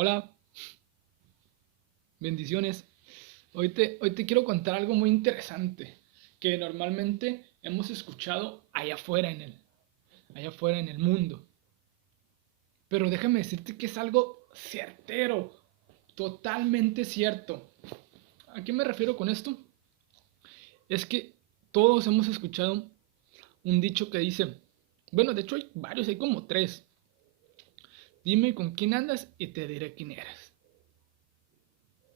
Hola, bendiciones. Hoy te quiero contar algo muy interesante que normalmente hemos escuchado allá afuera en el mundo. Pero déjame decirte que es algo certero, totalmente cierto. ¿A qué me refiero con esto? Es que todos hemos escuchado un dicho que dice, bueno, de hecho hay varios, hay como tres. Dime con quién andas y te diré quién eres.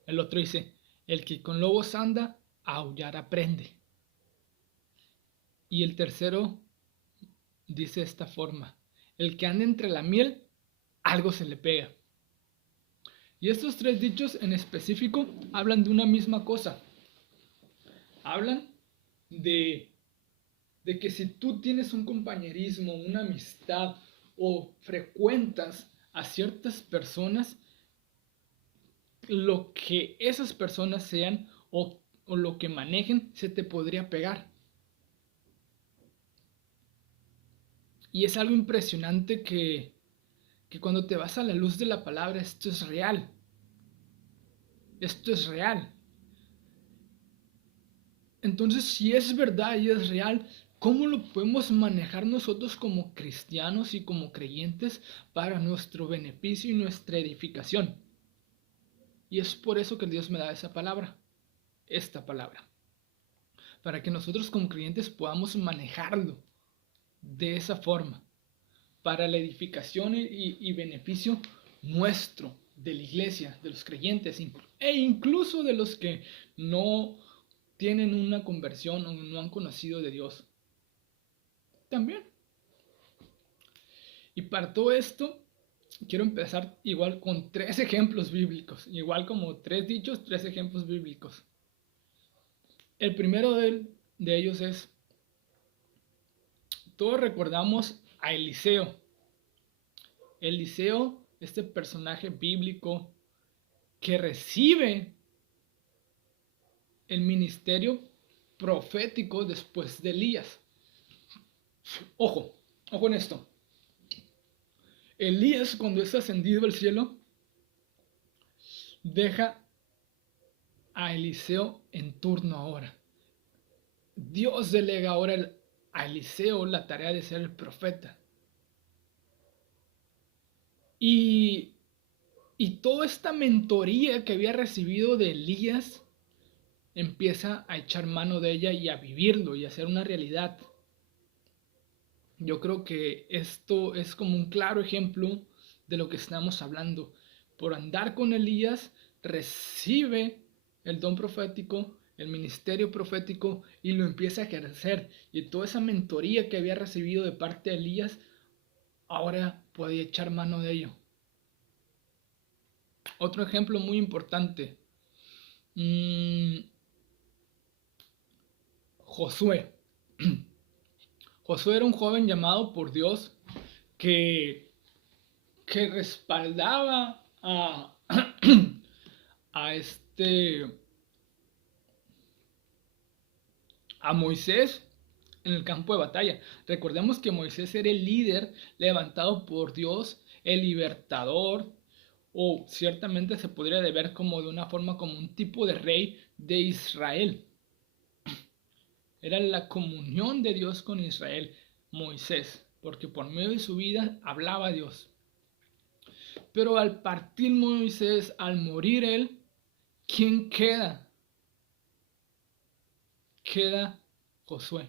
El otro dice, el que con lobos anda, a aullar aprende. Y el tercero dice de esta forma, el que anda entre la miel, algo se le pega. Y estos tres dichos en específico hablan de una misma cosa. Hablan de, de que si tú tienes un compañerismo, una amistad o frecuentas a ciertas personas, lo que esas personas sean o lo que manejen se te podría pegar. Y es algo impresionante que cuando te vas a la luz de la palabra, esto es real. Esto es real. Entonces, si es verdad y es real, ¿cómo lo podemos manejar nosotros como cristianos y como creyentes para nuestro beneficio y nuestra edificación? Y es por eso que Dios me da esa palabra, esta palabra, para que nosotros como creyentes podamos manejarlo de esa forma, para la edificación y beneficio nuestro, de la iglesia, de los creyentes, e incluso de los que no tienen una conversión o no han conocido de Dios. También. Y para todo esto, quiero empezar igual con tres ejemplos bíblicos. Igual como tres dichos, tres ejemplos bíblicos. El primero de ellos es, todos recordamos a Eliseo. Eliseo, este personaje bíblico que recibe el ministerio profético después de Elías. Ojo, ojo en esto. Elías, cuando es ascendido al cielo, deja a Eliseo en turno ahora. Dios delega ahora a Eliseo la tarea de ser el profeta. Y, y toda esta mentoría que había recibido de Elías empieza a echar mano de ella y a vivirlo y a hacer una realidad. Yo creo que esto es como un claro ejemplo de lo que estamos hablando. Por andar con Elías, recibe el don profético, el ministerio profético y lo empieza a ejercer. Y toda esa mentoría que había recibido de parte de Elías, ahora puede echar mano de ello. Otro ejemplo muy importante. Josué. Josué era un joven llamado por Dios que, que respaldaba a a Moisés en el campo de batalla. Recordemos que Moisés era el líder levantado por Dios, el libertador, o ciertamente se podría ver como de una forma como un tipo de rey de Israel. Era la comunión de Dios con Israel, Moisés, porque por medio de su vida hablaba a Dios. Pero al partir Moisés, al morir él, ¿quién queda? Queda Josué.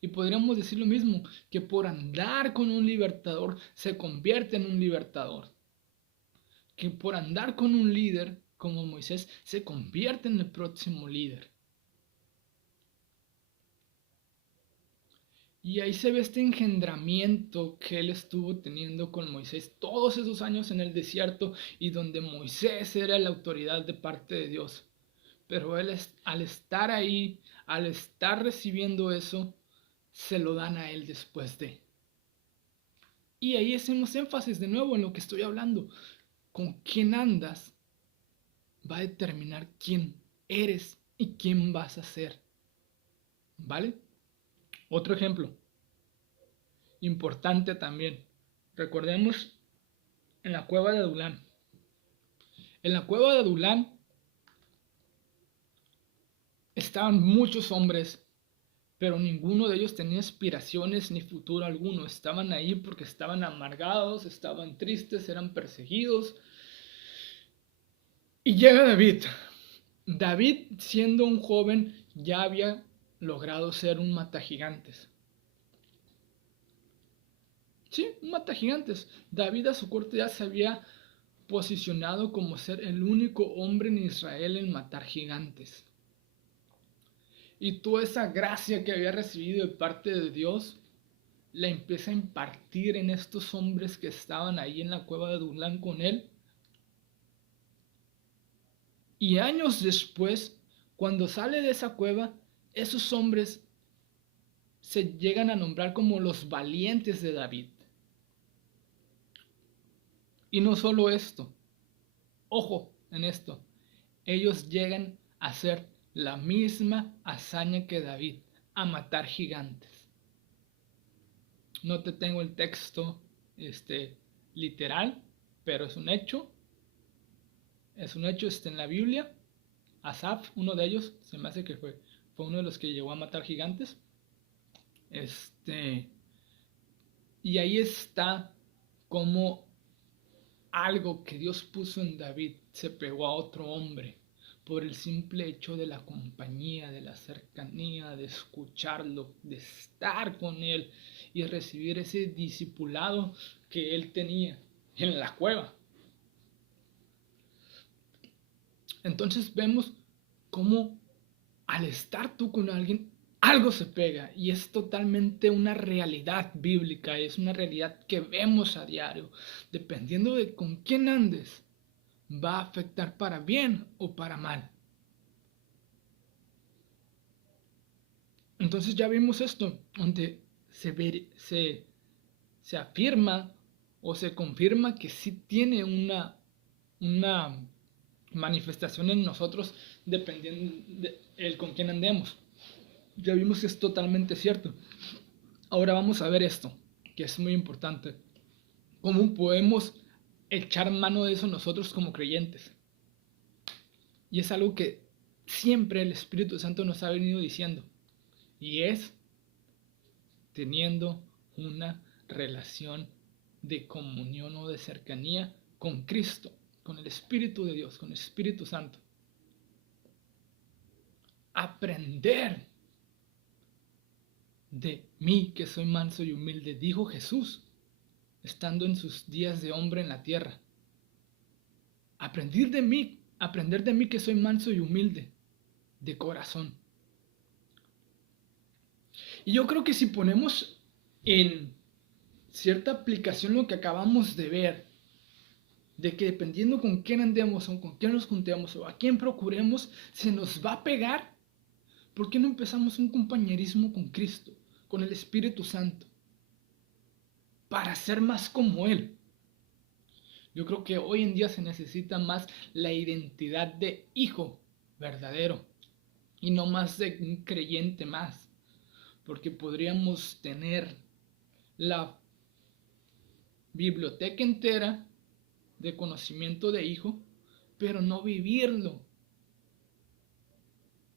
Y podríamos decir lo mismo, que por andar con un libertador se convierte en un libertador. Que por andar con un líder como Moisés se convierte en el próximo líder. Y ahí se ve este engendramiento que él estuvo teniendo con Moisés todos esos años en el desierto y donde Moisés era la autoridad de parte de Dios. Pero él al estar ahí, al estar recibiendo eso, se lo dan a él después de. Y ahí hacemos énfasis de nuevo en lo que estoy hablando. Con quién andas va a determinar quién eres y quién vas a ser. ¿Vale? Otro ejemplo importante también. Recordemos en la cueva de Adulán. En la cueva de Adulán estaban muchos hombres, pero ninguno de ellos tenía aspiraciones ni futuro alguno. Estaban ahí porque estaban amargados, estaban tristes, eran perseguidos. Y llega David. David, siendo un joven, ya había logrado ser un matagigantes. Sí, un matagigantes. David a su corte ya se había posicionado como ser el único hombre en Israel en matar gigantes. Y toda esa gracia que había recibido de parte de Dios la empieza a impartir en estos hombres que estaban ahí en la cueva de Adulán con él. Y años después, cuando sale de esa cueva, esos hombres se llegan a nombrar como los valientes de David. Y no solo esto, ojo en esto, ellos llegan a hacer la misma hazaña que David, a matar gigantes. No te tengo el texto literal, pero es un hecho. Es un hecho, está en la Biblia. Asaf, uno de ellos, se me hace que fue uno de los que llegó a matar gigantes. Y ahí está como algo que Dios puso en David se pegó a otro hombre por el simple hecho de la compañía, de la cercanía, de escucharlo, de estar con él y recibir ese discipulado que él tenía en la cueva. Entonces vemos cómo al estar tú con alguien, algo se pega y es totalmente una realidad bíblica, es una realidad que vemos a diario. Dependiendo de con quién andes, va a afectar para bien o para mal. Entonces ya vimos esto, donde se afirma o se confirma que sí tiene una manifestación en nosotros dependiendo de el con quién andemos. Ya vimos que es totalmente cierto. Ahora vamos a ver esto, que es muy importante. ¿Cómo podemos echar mano de eso nosotros como creyentes? Y es algo que siempre el Espíritu Santo nos ha venido diciendo. Y es teniendo una relación de comunión o de cercanía con Cristo, con el Espíritu de Dios, con el Espíritu Santo. Aprender de mí que soy manso y humilde, dijo Jesús, estando en sus días de hombre en la tierra. Aprender de mí que soy manso y humilde de corazón. Y yo creo que si ponemos en cierta aplicación lo que acabamos de ver, de que dependiendo con quién andemos o con quién nos juntemos o a quién procuremos, se nos va a pegar. ¿Por qué no empezamos un compañerismo con Cristo, con el Espíritu Santo, para ser más como Él? Yo creo que hoy en día se necesita más la identidad de hijo verdadero y no más de un creyente más, porque podríamos tener la biblioteca entera de conocimiento de hijo, pero no vivirlo.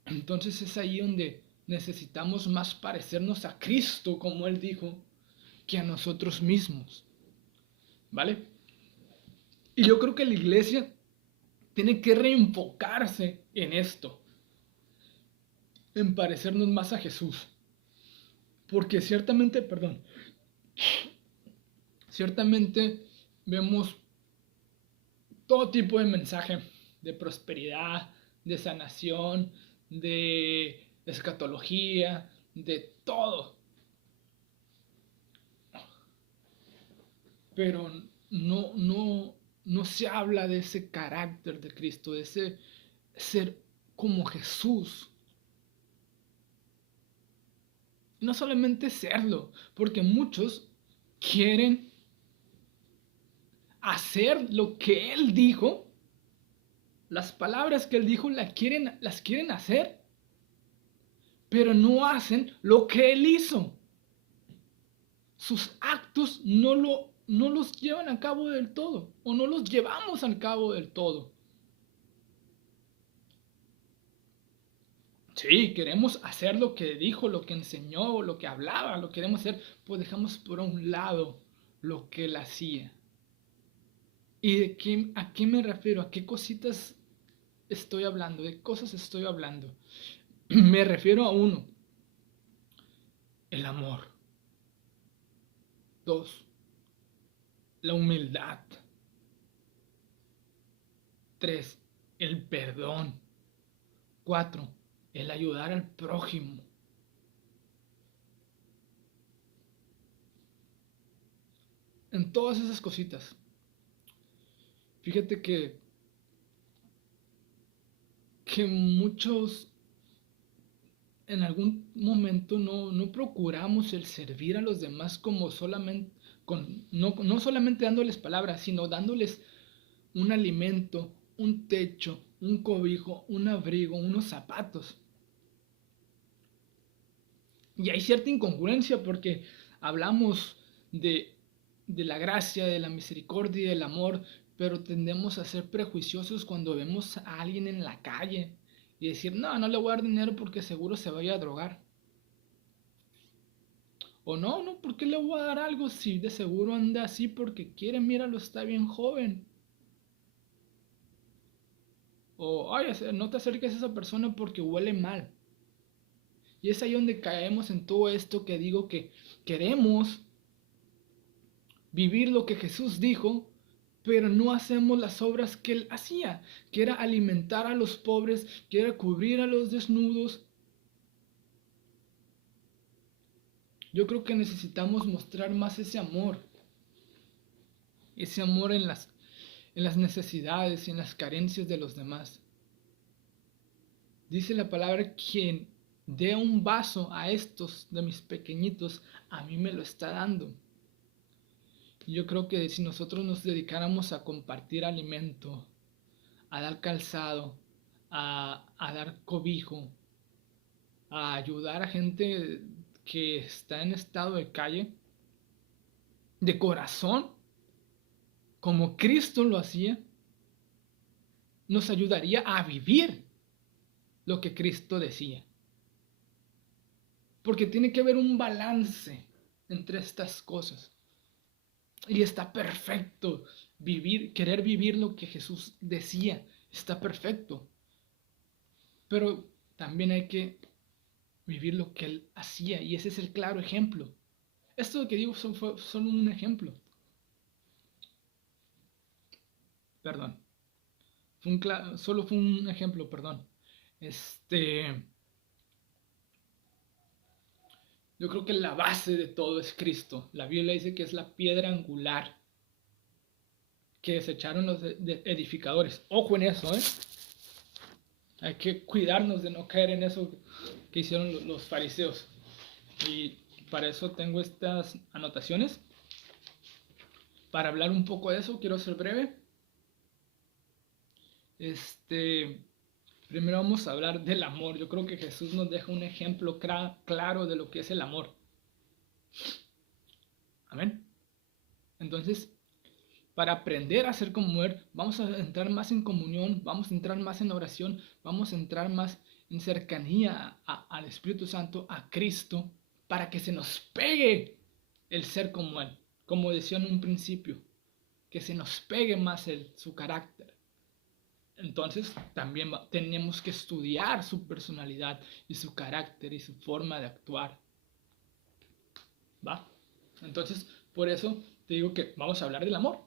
Entonces es ahí donde necesitamos más parecernos a Cristo, como Él dijo, que a nosotros mismos. ¿Vale? Y yo creo que la iglesia tiene que reenfocarse en esto, en parecernos más a Jesús. Porque ciertamente vemos todo tipo de mensaje de prosperidad, de sanación, de escatología, de todo. Pero no se habla de ese carácter de Cristo, de ese ser como Jesús. No solamente serlo, porque muchos quieren hacer lo que Él dijo, las palabras que Él dijo las quieren hacer, pero no hacen lo que Él hizo. Sus actos no lo no los llevan a cabo del todo, o no los llevamos al cabo del todo. Sí, queremos hacer lo que dijo, lo que enseñó, lo que hablaba, lo queremos hacer, pues dejamos por un lado lo que él hacía. ¿Y a qué me refiero? ¿A qué cositas estoy hablando? ¿De cosas estoy hablando? Me refiero a uno, el amor. Dos, la humildad. Tres, el perdón. Cuatro, el ayudar al prójimo. En todas esas cositas. Fíjate que muchos en algún momento no procuramos el servir a los demás como solamente, no solamente dándoles palabras, sino dándoles un alimento, un techo, un cobijo, un abrigo, unos zapatos. Y hay cierta incongruencia porque hablamos de la gracia, de la misericordia y del amor, pero tendemos a ser prejuiciosos cuando vemos a alguien en la calle y decir, no, no le voy a dar dinero porque seguro se vaya a drogar. O no, no, ¿por qué le voy a dar algo si de seguro anda así porque quiere? Míralo, está bien joven. O, ay, no te acerques a esa persona porque huele mal. Y es ahí donde caemos en todo esto que digo que queremos vivir lo que Jesús dijo, pero no hacemos las obras que él hacía, que era alimentar a los pobres, que era cubrir a los desnudos. Yo creo que necesitamos mostrar más ese amor en las necesidades y en las carencias de los demás. Dice la palabra, quien dé un vaso a estos de mis pequeñitos, a mí me lo está dando. Yo creo que si nosotros nos dedicáramos a compartir alimento, a dar calzado, a dar cobijo, a ayudar a gente que está en estado de calle, de corazón, como Cristo lo hacía, nos ayudaría a vivir lo que Cristo decía. Porque tiene que haber un balance entre estas cosas. Y está perfecto querer vivir lo que Jesús decía. Está perfecto. Pero también hay que vivir lo que él hacía. Y ese es el claro ejemplo. Esto que digo son un ejemplo. Perdón. Solo fue un ejemplo, perdón. Yo creo que la base de todo es Cristo. La Biblia dice que es la piedra angular que desecharon los edificadores. Ojo en eso, ¿eh? Hay que cuidarnos de no caer en eso que hicieron los fariseos. Y para eso tengo estas anotaciones. Para hablar un poco de eso, quiero ser breve. Primero vamos a hablar del amor. Yo creo que Jesús nos deja un ejemplo claro de lo que es el amor. Amén. Entonces, para aprender a ser como Él, vamos a entrar más en comunión, vamos a entrar más en oración, vamos a entrar más en cercanía al Espíritu Santo, a Cristo, para que se nos pegue el ser como Él, como decía en un principio, que se nos pegue más su carácter. Entonces también tenemos que estudiar su personalidad y su carácter y su forma de actuar. ¿Va? Entonces, por eso te digo que vamos a hablar del amor.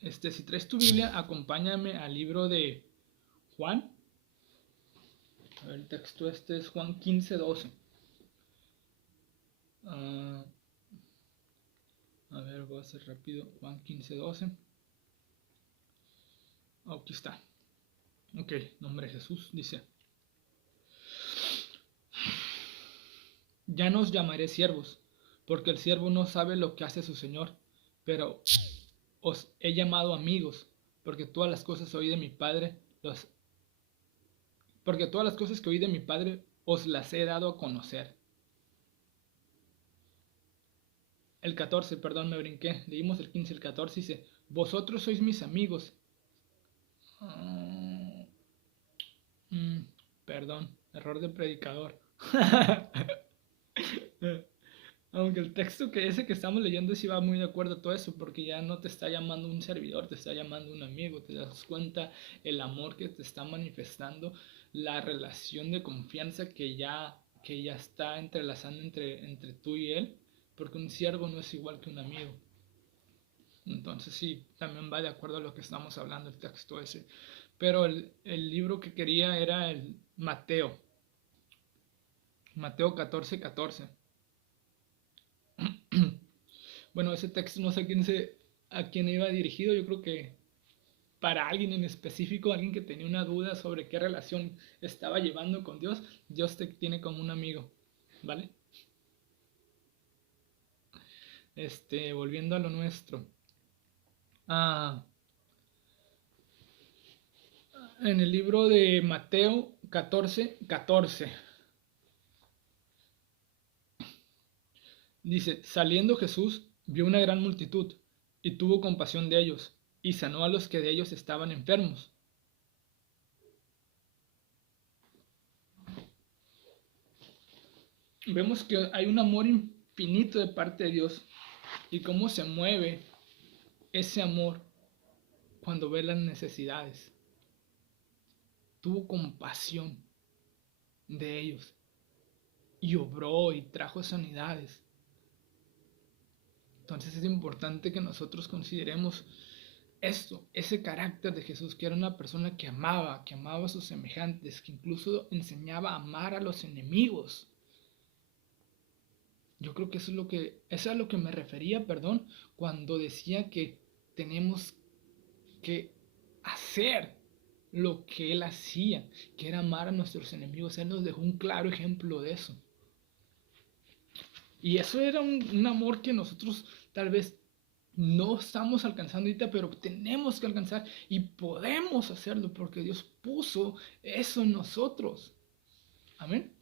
Si traes tu Biblia, acompáñame al libro de Juan. A ver, el texto es Juan 15:12. A ver, voy a hacer rápido. Juan 15:12. Aquí está. Ok, nombre de Jesús dice: ya no os llamaré siervos, porque el siervo no sabe lo que hace su señor, pero os he llamado amigos, porque todas las cosas que oí de mi Padre os las he dado a conocer. el 14, perdón, me brinqué. Leímos el 15, el 14 dice, vosotros sois mis amigos. Ah, mm, perdón, error de predicador. Aunque el texto que ese que estamos leyendo sí va muy de acuerdo a todo eso, porque ya no te está llamando un servidor, te está llamando un amigo, te das cuenta el amor que te está manifestando, la relación de confianza que ya está entrelazando entre tú y él, porque un siervo no es igual que un amigo. Entonces sí, también va de acuerdo a lo que estamos hablando el texto ese. Pero el libro que quería era el Mateo, Mateo 14, 14. Bueno, ese texto no sé a quién iba dirigido, yo creo que para alguien en específico, alguien que tenía una duda sobre qué relación estaba llevando con Dios, Dios te tiene como un amigo, ¿vale? Volviendo a lo nuestro. Ah, en el libro de Mateo 14, 14, dice, saliendo Jesús vio una gran multitud y tuvo compasión de ellos y sanó a los que de ellos estaban enfermos. Vemos que hay un amor infinito de parte de Dios y cómo se mueve ese amor cuando ve las necesidades. Tuvo compasión de ellos y obró y trajo sanidades. Entonces es importante que nosotros consideremos esto, ese carácter de Jesús, que era una persona que amaba a sus semejantes, que incluso enseñaba a amar a los enemigos. Yo creo que eso es a lo que me refería, perdón, cuando decía que tenemos que hacer lo que él hacía, que era amar a nuestros enemigos. Él nos dejó un claro ejemplo de eso. Y eso era un amor que nosotros tal vez no estamos alcanzando ahorita, pero tenemos que alcanzar y podemos hacerlo porque Dios puso eso en nosotros. Amén.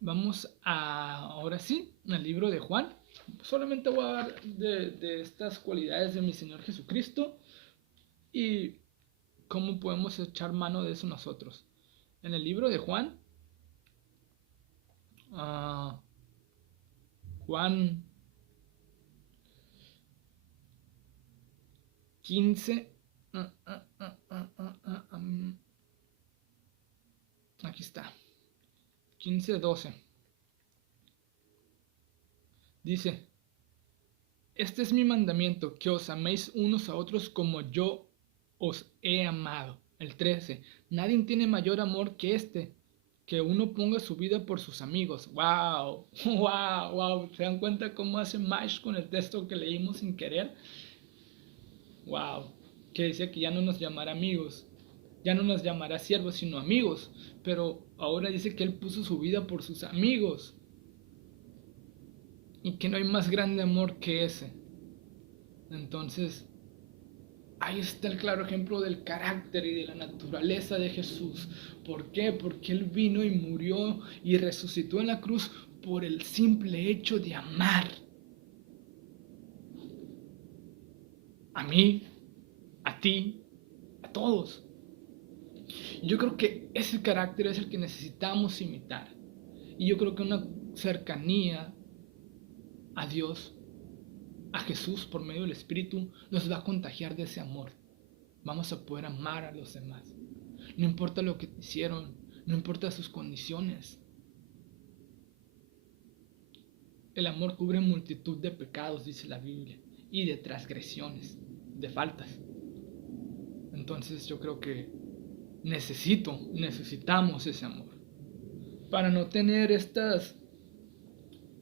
Vamos ahora sí, al libro de Juan. Solamente voy a hablar de estas cualidades de mi Señor Jesucristo y cómo podemos echar mano de eso nosotros. En el libro de Juan, uh, Juan 15, aquí está, 15:12. Dice, este es mi mandamiento, que os améis unos a otros como yo os he amado. El 13, nadie tiene mayor amor que este, que uno ponga su vida por sus amigos. ¡Wow! ¡Wow! ¡Wow! ¿Se dan cuenta cómo hace match con el texto que leímos sin querer? ¡Wow! Que decía que ya no nos llamará amigos, ya no nos llamará siervos, sino amigos. Pero ahora dice que Él puso su vida por sus amigos. Y que no hay más grande amor que ese. Entonces, ahí está el claro ejemplo del carácter y de la naturaleza de Jesús. ¿Por qué? Porque Él vino y murió y resucitó en la cruz por el simple hecho de amar. A mí, a ti, a todos. Yo creo que ese carácter es el que necesitamos imitar. Y yo creo que una cercanía a Dios, a Jesús por medio del Espíritu, nos va a contagiar de ese amor. Vamos a poder amar a los demás. No importa lo que hicieron, no importa sus condiciones. El amor cubre multitud de pecados, dice la Biblia, y de transgresiones, de faltas. Entonces yo creo que necesitamos ese amor. Para no tener estas,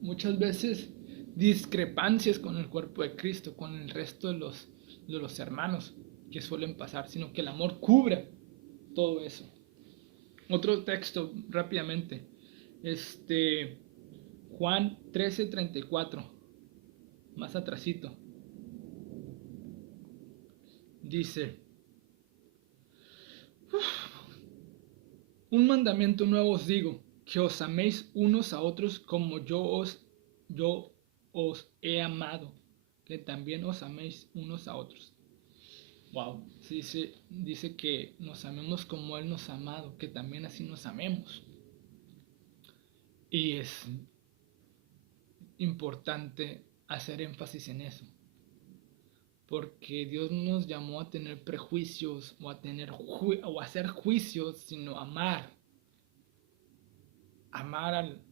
muchas veces, discrepancias con el cuerpo de Cristo, con el resto de los hermanos que suelen pasar, sino que el amor cubra todo eso. Otro texto rápidamente. Juan 13:34. Más atrasito. Dice, un mandamiento nuevo os digo, que os améis unos a otros como yo os he amado, que también os améis unos a otros. Wow, sí, dice que nos amemos como Él nos ha amado, que también así nos amemos. Y es importante hacer énfasis en eso, porque Dios no nos llamó a tener prejuicios o a tener o a hacer juicios, sino amar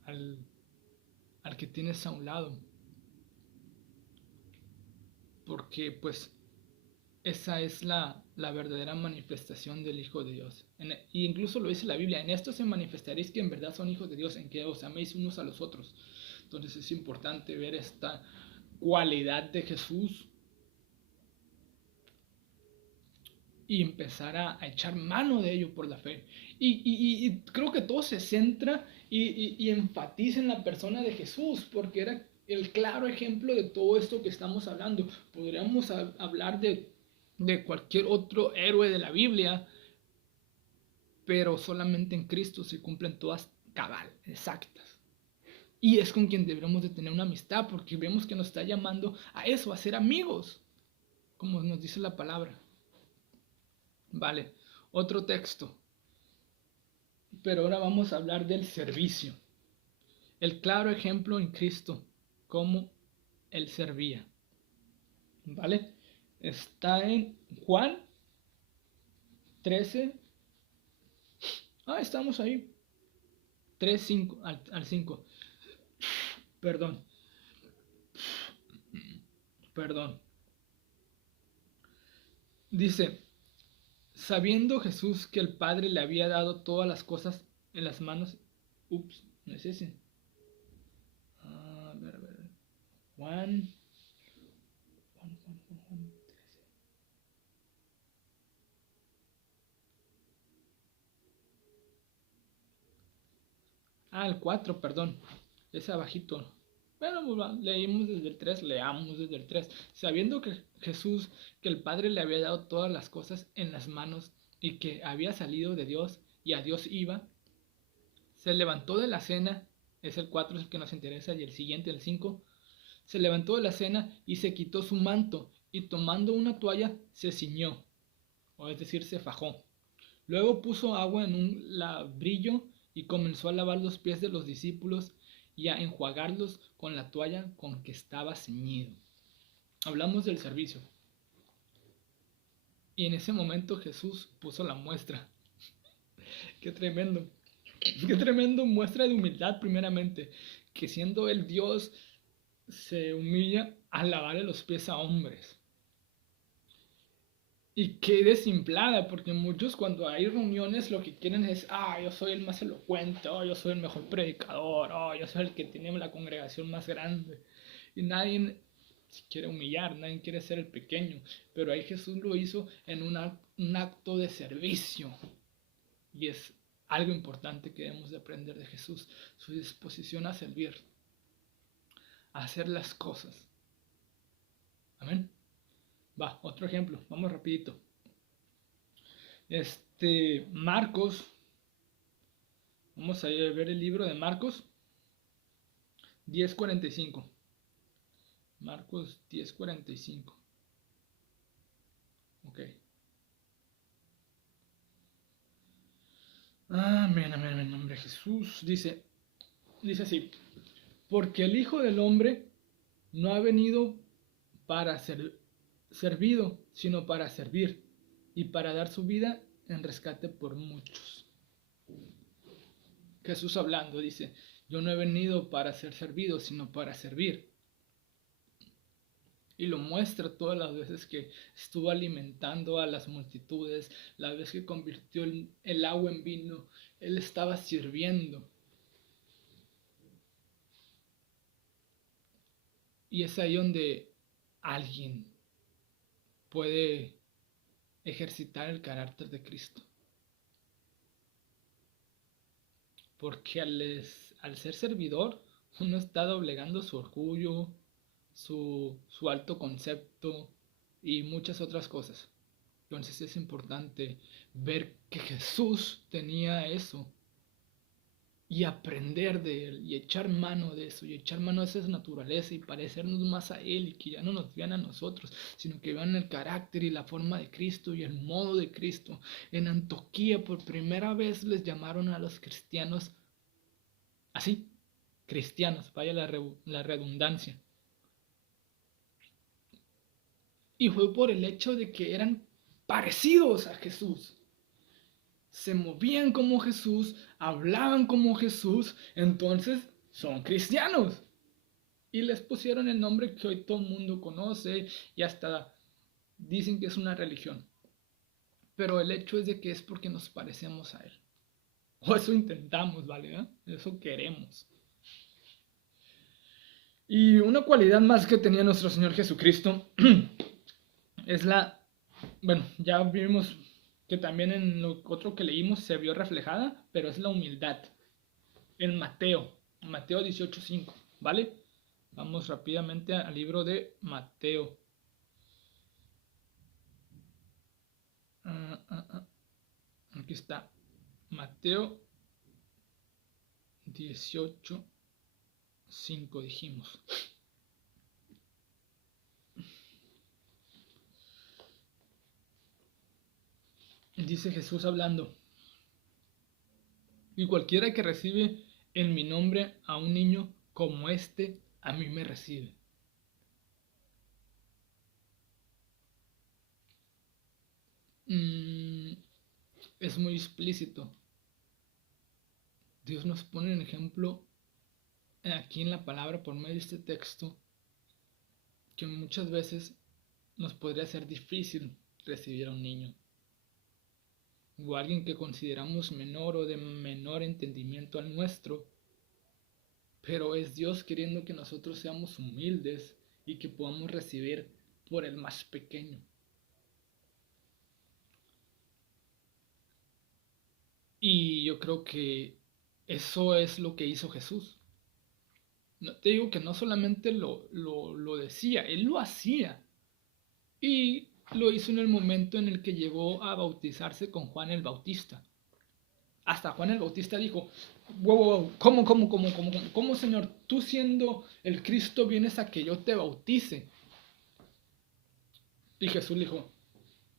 al que tienes a un lado, porque pues esa es la verdadera manifestación del Hijo de Dios. Y incluso lo dice la Biblia, en esto se manifestaréis que en verdad son hijos de Dios, en que os améis unos a los otros. Entonces es importante ver esta cualidad de Jesús y empezar a echar mano de ello por la fe. Y creo que todo se centra y enfatiza en la persona de Jesús, porque era el claro ejemplo de todo esto que estamos hablando. Podríamos hablar de cualquier otro héroe de la Biblia, pero solamente en Cristo se cumplen todas cabal, exactas. Y es con quien deberíamos de tener una amistad, porque vemos que nos está llamando a eso, a ser amigos, como nos dice la palabra. Vale, otro texto. Pero ahora vamos a hablar del servicio. El claro ejemplo en Cristo, cómo Él servía. ¿Vale? Está en Juan 13. Estamos ahí. 3, 5, al 5. Perdón. Dice, sabiendo Jesús que el Padre le había dado todas las cosas en las manos. No es ese. A ver. Juan. El 4, perdón. Es abajito. Bueno, leímos desde el 3, leamos desde el 3. Sabiendo que Jesús, que el Padre le había dado todas las cosas en las manos y que había salido de Dios y a Dios iba, se levantó de la cena, es el 4, es el que nos interesa, y el siguiente, el 5, se levantó de la cena y se quitó su manto y tomando una toalla se ciñó, o es decir, se fajó. Luego puso agua en un labrillo y comenzó a lavar los pies de los discípulos y a enjuagarlos con la toalla con que estaba ceñido. Hablamos del servicio. Y en ese momento Jesús puso la muestra. Qué tremendo. Qué tremendo muestra de humildad primeramente. Que siendo el Dios se humilla a lavarle los pies a hombres. Y qué desimplada, porque muchos cuando hay reuniones lo que quieren es, yo soy el más elocuente, yo soy el mejor predicador, yo soy el que tiene la congregación más grande. Y nadie quiere humillar, nadie quiere ser el pequeño, pero ahí Jesús lo hizo en un acto de servicio. Y es algo importante que debemos de aprender de Jesús, su disposición a servir, a hacer las cosas. Amén. Va, otro ejemplo, vamos rapidito. Marcos, vamos a ver el libro de Marcos 10:45. Marcos 10:45. Ok. Amén, amén, en nombre de Jesús. Dice así, porque el Hijo del Hombre no ha venido para ser servido, sino para servir y para dar su vida en rescate por muchos. Jesús hablando dice, yo no he venido para ser servido, sino para servir. Y lo muestra todas las veces que estuvo alimentando a las multitudes, la vez que convirtió el agua en vino, Él estaba sirviendo. Y es ahí donde alguien puede ejercitar el carácter de Cristo. Porque al ser servidor, uno está doblegando su orgullo, su alto concepto y muchas otras cosas. Entonces es importante ver que Jesús tenía eso y aprender de Él y echar mano de eso y echar mano de esa naturaleza y parecernos más a Él y que ya no nos vean a nosotros, sino que vean el carácter y la forma de Cristo y el modo de Cristo. En Antioquía por primera vez les llamaron a los cristianos así, cristianos, vaya la redundancia. Y fue por el hecho de que eran parecidos a Jesús. Se movían como Jesús, hablaban como Jesús, entonces son cristianos. Y les pusieron el nombre que hoy todo el mundo conoce y hasta dicen que es una religión. Pero el hecho es de que es porque nos parecemos a Él. O eso intentamos, ¿vale? Eso queremos. Y una cualidad más que tenía nuestro Señor Jesucristo es bueno, ya vimos que también en lo otro que leímos se vio reflejada, pero es la humildad. En Mateo 18:5, ¿vale? Vamos rápidamente al libro de Mateo. Aquí está. Mateo 18:5 dijimos. Dice Jesús hablando. Y cualquiera que recibe en mi nombre a un niño como este, a mí me recibe. Es muy explícito. Dios nos pone un ejemplo aquí en la palabra por medio de este texto que muchas veces nos podría ser difícil recibir a un niño o a alguien que consideramos menor o de menor entendimiento al nuestro, pero es Dios queriendo que nosotros seamos humildes y que podamos recibir por el más pequeño. Y yo creo que eso es lo que hizo Jesús. No, te digo que no solamente lo decía, Él lo hacía. Y lo hizo en el momento en el que llegó a bautizarse con Juan el Bautista. Hasta Juan el Bautista dijo, wow, ¿cómo, Señor? Tú siendo el Cristo vienes a que yo te bautice. Y Jesús le dijo,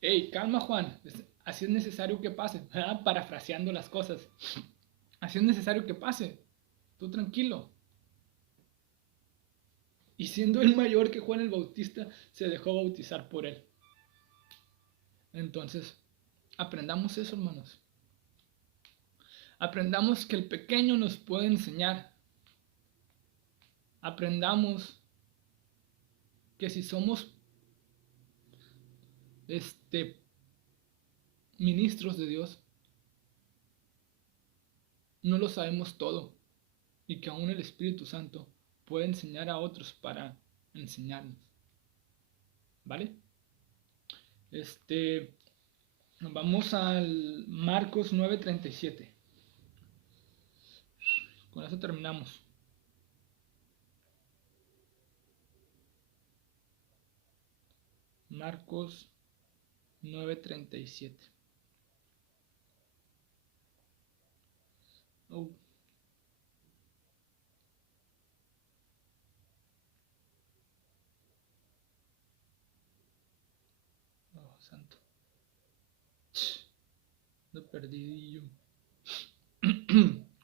hey, calma Juan, así es necesario que pase. Parafraseando las cosas. Así es necesario que pase. Tú tranquilo. Y siendo él mayor que Juan el Bautista, se dejó bautizar por él. Entonces, aprendamos eso, hermanos. Aprendamos que el pequeño nos puede enseñar. Aprendamos que si somos ministros de Dios, no lo sabemos todo y que aún el Espíritu Santo puede enseñar a otros para enseñarnos. ¿Vale? Vamos al Marcos 9:37. Con eso terminamos. Marcos 9:37. Oh. Oh, santo. Lo perdí yo.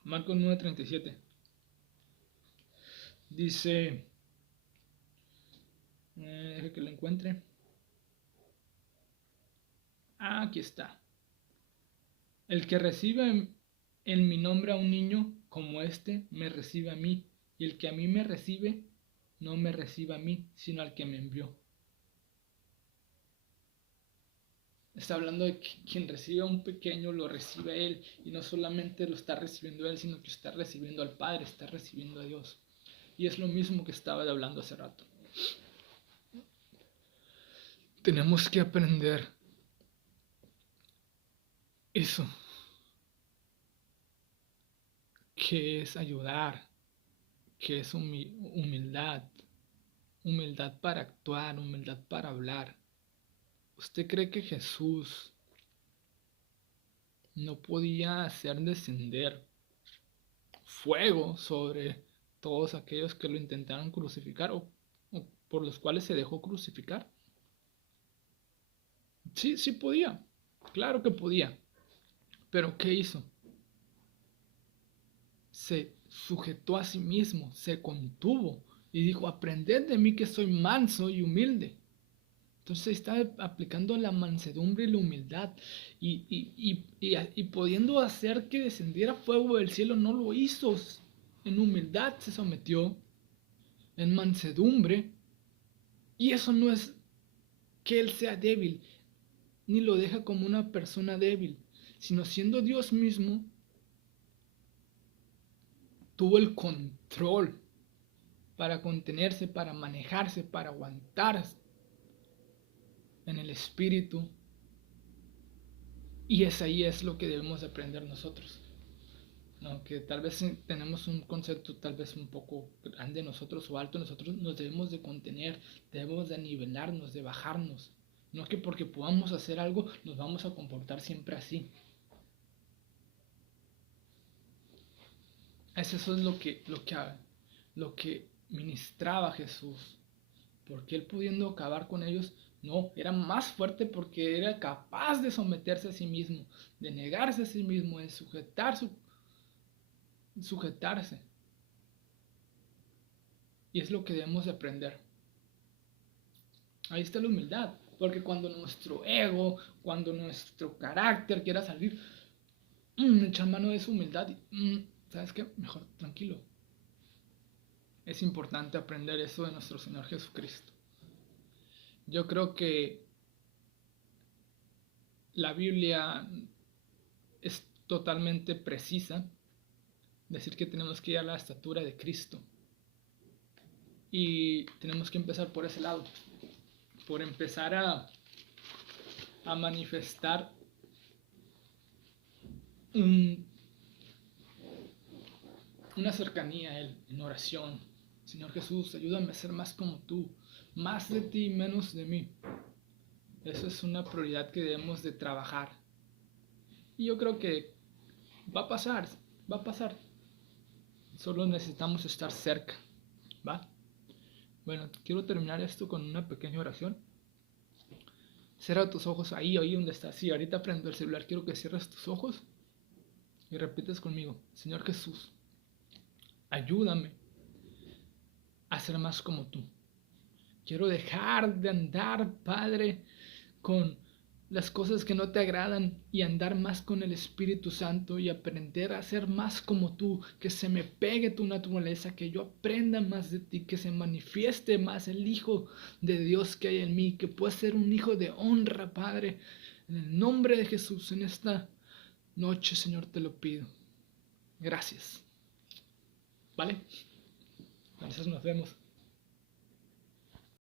Marcos 9:37. Dice, deje que lo encuentre. Aquí está. El que recibe en mi nombre a un niño como este, me recibe a mí. Y el que a mí me recibe, no me recibe a mí, sino al que me envió. Está hablando de que quien recibe a un pequeño lo recibe a él. Y no solamente lo está recibiendo a él, sino que está recibiendo al Padre, está recibiendo a Dios. Y es lo mismo que estaba hablando hace rato. Tenemos que aprender eso. Que es ayudar, que es humildad, humildad para actuar, humildad para hablar. ¿Usted cree que Jesús no podía hacer descender fuego sobre todos aquellos que lo intentaron crucificar o por los cuales se dejó crucificar. Sí, sí podía, claro que podía, pero ¿qué hizo? Se sujetó a sí mismo, se contuvo y dijo, aprended de mí que soy manso y humilde. Entonces está aplicando la mansedumbre y la humildad y pudiendo hacer que descendiera fuego del cielo, no lo hizo. En humildad se sometió, en mansedumbre. Y eso no es que él sea débil, ni lo deja como una persona débil, sino siendo Dios mismo, tuvo el control para contenerse, para manejarse, para aguantar en el espíritu. Y ahí es lo que debemos de aprender nosotros. ¿No? Que tal vez tenemos un concepto tal vez un poco grande nosotros o alto, nosotros nos debemos de contener, debemos de nivelarnos, de bajarnos. No que porque podamos hacer algo nos vamos a comportar siempre así. Eso es lo que ministraba Jesús. Porque él pudiendo acabar con ellos, no, era más fuerte porque era capaz de someterse a sí mismo, de negarse a sí mismo, de sujetarse. Y es lo que debemos de aprender. Ahí está la humildad. Porque cuando nuestro ego, cuando nuestro carácter quiera salir, echar mano de su humildad y, ¿sabes qué? Mejor, tranquilo. Es importante aprender eso de nuestro Señor Jesucristo. Yo creo que la Biblia es totalmente precisa. Decir que tenemos que ir a la estatura de Cristo. Y tenemos que empezar por ese lado. Por empezar a manifestar una cercanía a Él en oración. Señor Jesús, ayúdame a ser más como tú, más de ti y menos de mí. Eso es una prioridad que debemos de trabajar. Y yo creo que va a pasar, va a pasar. Solo necesitamos estar cerca, ¿va? Bueno, quiero terminar esto con una pequeña oración. Cierra tus ojos ahí donde estás. Sí, ahorita prendo el celular, quiero que cierres tus ojos y repites conmigo. Señor Jesús, ayúdame a ser más como tú. Quiero dejar de andar, Padre, con las cosas que no te agradan y andar más con el Espíritu Santo y aprender a ser más como tú, que se me pegue tu naturaleza, que yo aprenda más de ti, que se manifieste más el Hijo de Dios que hay en mí, que pueda ser un hijo de honra, Padre. En el nombre de Jesús, en esta noche, Señor, te lo pido. Gracias. ¿Vale? Entonces nos vemos.